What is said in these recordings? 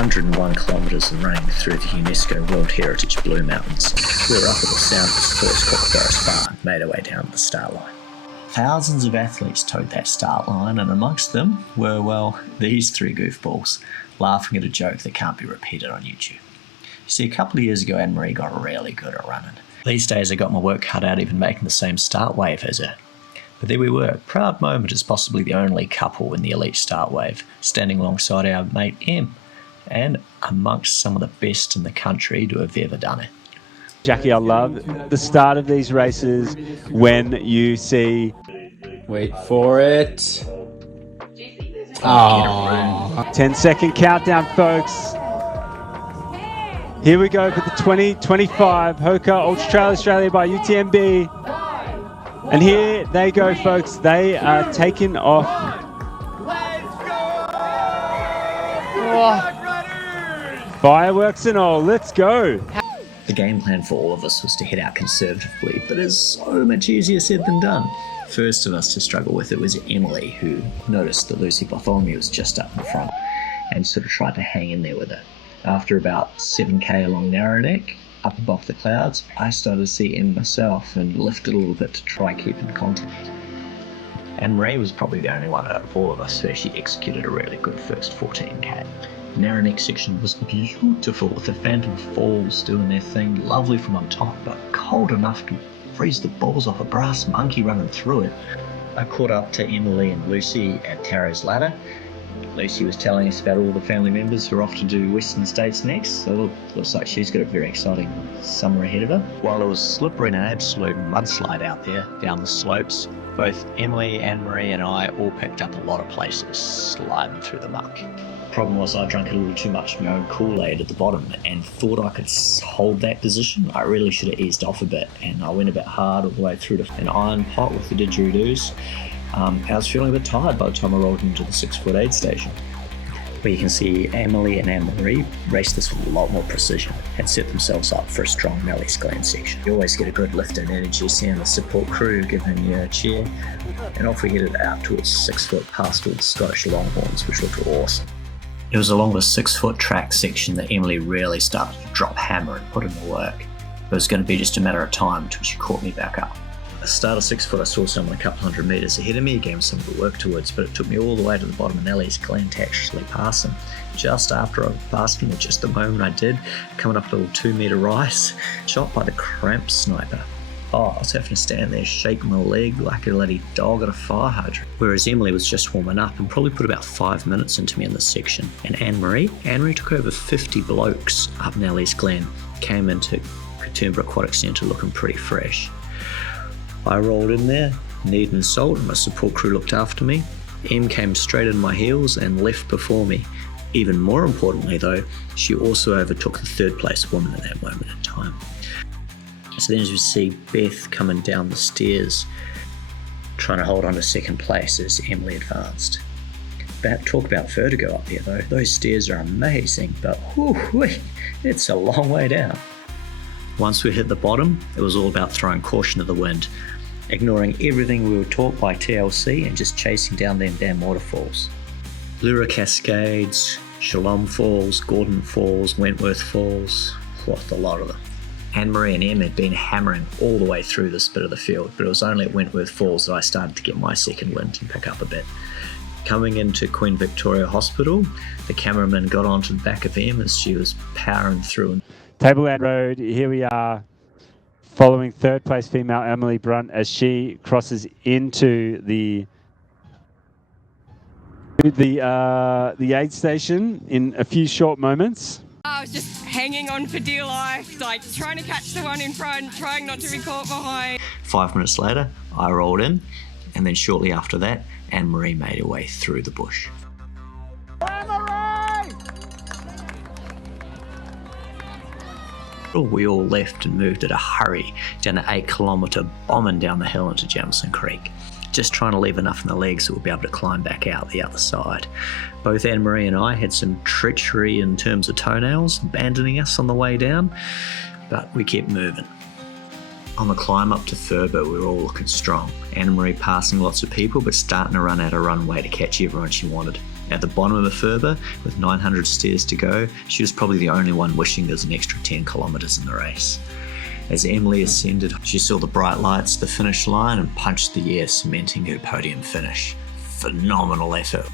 101 kilometres and running through the UNESCO World Heritage Blue Mountains. We were up at the sound of his first Kookaburra bar and made our way down to the start line. Thousands of athletes towed that start line, and amongst them were, well, these three goofballs, laughing at a joke that can't be repeated on YouTube. You see, a couple of years ago, Anne-Marie got really good at running. These days I got my work cut out even making the same start wave as her. But there we were, a proud moment as possibly the only couple in the elite start wave, standing alongside our mate Em, and amongst some of the best in the country to have ever done it. Jackie, I love the start of these races when you see... Wait for it. 10-second countdown, folks. Here we go for the 2025 Hoka Ultra Trail Australia by UTMB. And here they go, folks. They are taking off. Fireworks and all. Let's go. The game plan for all of us was to head out conservatively, but it's so much easier said than done. First of us to struggle with it was Emily, who noticed that Lucy Bartholomew was just up in front and sort of tried to hang in there with her. After about 7k along Narrowneck, up above the clouds, I started to see Em myself and lifted a little bit to try keep in contact. Anne-Marie was probably the only one out of all of us who actually executed a really good first 14k. The Narrowneck section was beautiful with the Phantom Falls doing their thing, lovely from on top, but cold enough to freeze the balls off a brass monkey running through it. I caught up to Emily and Lucy at Tarot's Ladder. Lucy was telling us about all the family members who are off to do Western States next, so it looks like she's got a very exciting summer ahead of her. While it was slippery and an absolute mudslide out there down the slopes, both Emily, Anne-Marie and I all picked up a lot of places sliding through the muck. Problem was I drank a little too much of my own Kool-Aid at the bottom and thought I could hold that position. I really should have eased off a bit, and I went a bit hard all the way through to an iron pot with the didgeridoos. I was feeling a bit tired by the time I rolled into the 6-foot aid station. Where you can see Emily and Anne-Marie race this with a lot more precision and set themselves up for a strong Nellys Glenn section. You always get a good lift and energy seeing the support crew giving you a cheer, and off we headed out towards 6 foot past all the Scottish Longhorns, which looked awesome. It was along the 6-foot track section that Emily really started to drop hammer and put in the work. It was going to be just a matter of time until she caught me back up. At the start of 6 foot, I saw someone a couple hundred metres ahead of me, gave him some of the work towards, but it took me all the way to the bottom of Nellys Glenn to actually pass him. Just after I passed him, or just the moment I did, coming up a little 2-metre rise, shot by the cramp sniper. Oh, I was having to stand there shaking my leg like a bloody dog at a fire hydrant. Whereas Emily was just warming up and probably put about 5 minutes into me in this section. And Anne-Marie took over 50 blokes up Nellys Glenn, came into Kudumba Aquatic Centre looking pretty fresh. I rolled in there, need and salt, and my support crew looked after me. Em came straight in my heels and left before me. Even more importantly though, she also overtook the 3rd place woman at that moment in time. So then as we see Beth coming down the stairs, trying to hold on to 2nd place as Emily advanced. But talk about vertigo up there though. Those stairs are amazing, but it's a long way down. Once we hit the bottom, it was all about throwing caution to the wind, ignoring everything we were taught by TLC and just chasing down them damn waterfalls. Lura Cascades, Shalom Falls, Gordon Falls, Wentworth Falls, what a lot of them. Anne-Marie and Em had been hammering all the way through this bit of the field, but it was only at Wentworth Falls that I started to get my second wind and pick up a bit. Coming into Queen Victoria Hospital, the cameraman got onto the back of Em as she was powering through. Tableland Road, here we are, following 3rd place female Emily Brunt as she crosses into the aid station in a few short moments. I was just hanging on for dear life, like trying to catch the one in front, trying not to be caught behind. 5 minutes later, I rolled in, and then shortly after that, Anne-Marie made her way through the bush. We all left and moved at a hurry down an 8-kilometre bombing down the hill into Jamison Creek, just trying to leave enough in the legs so we'll be able to climb back out the other side. Both Anne-Marie and I had some treachery in terms of toenails abandoning us on the way down, but we kept moving. On the climb up to Furber, we were all looking strong. Anne-Marie passing lots of people, but starting to run out of runway to catch everyone she wanted. At the bottom of the Furber, with 900 stairs to go, she was probably the only one wishing there was an extra 10 kilometres in the race. As Emily ascended, she saw the bright lights, the finish line, and punched the air, cementing her podium finish. Phenomenal effort.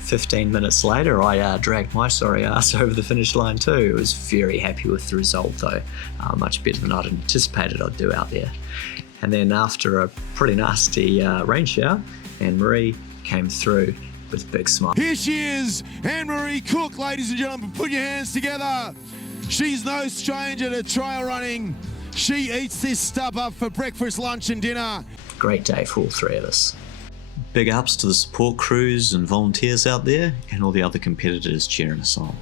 15 minutes later, I dragged my sorry ass over the finish line too. I was very happy with the result though, much better than I'd anticipated I'd do out there. And then after a pretty nasty rain shower, Anne-Marie came through with a big smile. Here she is, Anne-Marie Cook, ladies and gentlemen. Put your hands together. She's no stranger to trail running. She eats this stuff up for breakfast, lunch and dinner. Great day for all three of us. Big ups to the support crews and volunteers out there and all the other competitors cheering us on.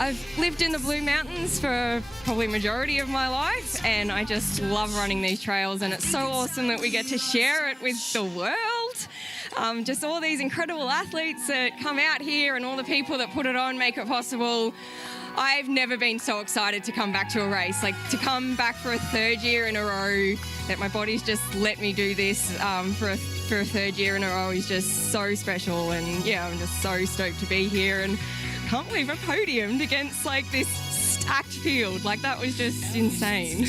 I've lived in the Blue Mountains for probably majority of my life, and I just love running these trails, and it's so awesome that we get to share it with the world. Just all these incredible athletes that come out here and all the people that put it on make it possible. I've never been so excited to come back to a race, like to come back for a third year in a row, that my body's just let me do this for a third year in a row is just so special. And yeah, I'm just so stoked to be here, and can't believe I podiumed against like this stacked field. Like that was just insane.